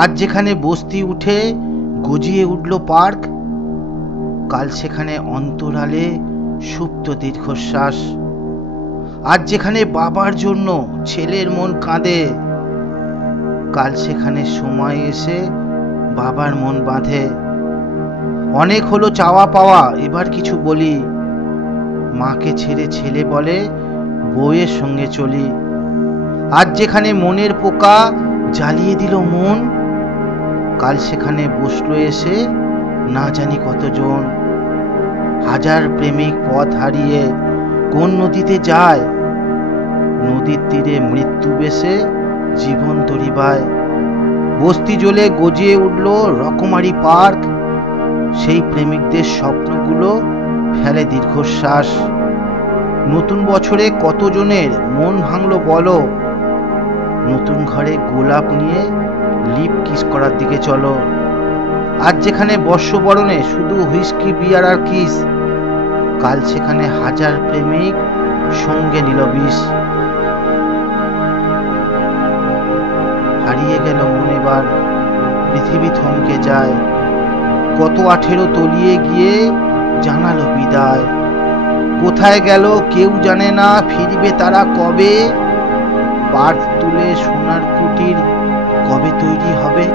আজ যেখানে বস্তি উঠে গজিয়ে উঠল পার্ক, কাল সেখানে অন্তরালে সুপ্ত দীর্ঘশ্বাস। আজ যেখানে বাবার জন্য ছেলের মন কাঁদে, কাল সেখানে সময় এসে বাবার মন বাঁধে। অনেক হলো চাওয়া পাওয়া, এবার কিছু বলি। মাকে ছেড়ে ছেলে বলে বউয়ের সঙ্গে চলি। আজ যেখানে মনের পোকা জ্বালিয়ে দিল মন, কাল সেখানে বসলো এসে না জানি কতজন। হাজার প্রেমিক পথ হারিয়ে কোন নদীতে যায়, নদীর তীরে মৃত্যু বেশে জীবন তরিবায়। বস্তি জ্বলে গজিয়ে উঠল রকমারি পার্ক, সেই প্রেমিকদের স্বপ্নগুলো ফেলে দীর্ঘশ্বাস। নতুন বছরে কতজনের মন ভাঙলো বলো, নতুন ঘরে গোলাপ নিয়ে লিপ কিস করার দিকে চলো। আজ যেখানে বর্ষবরণে শুধু হুইস্কি বিয়ার আর কিস, কাল সেখানে হাজার প্রেমিক সঙ্গে নিল বিষ। হারিয়ে গেল মন এবার, পৃথিবী থমকে যায়। কত 18 তলিয়ে গিয়ে জানালো বিদায়। কোথায় গেল কেউ জানে না, ফিরবে তারা কবে? পাট তুলে সোনার কুটির কবে তৈরি হবে?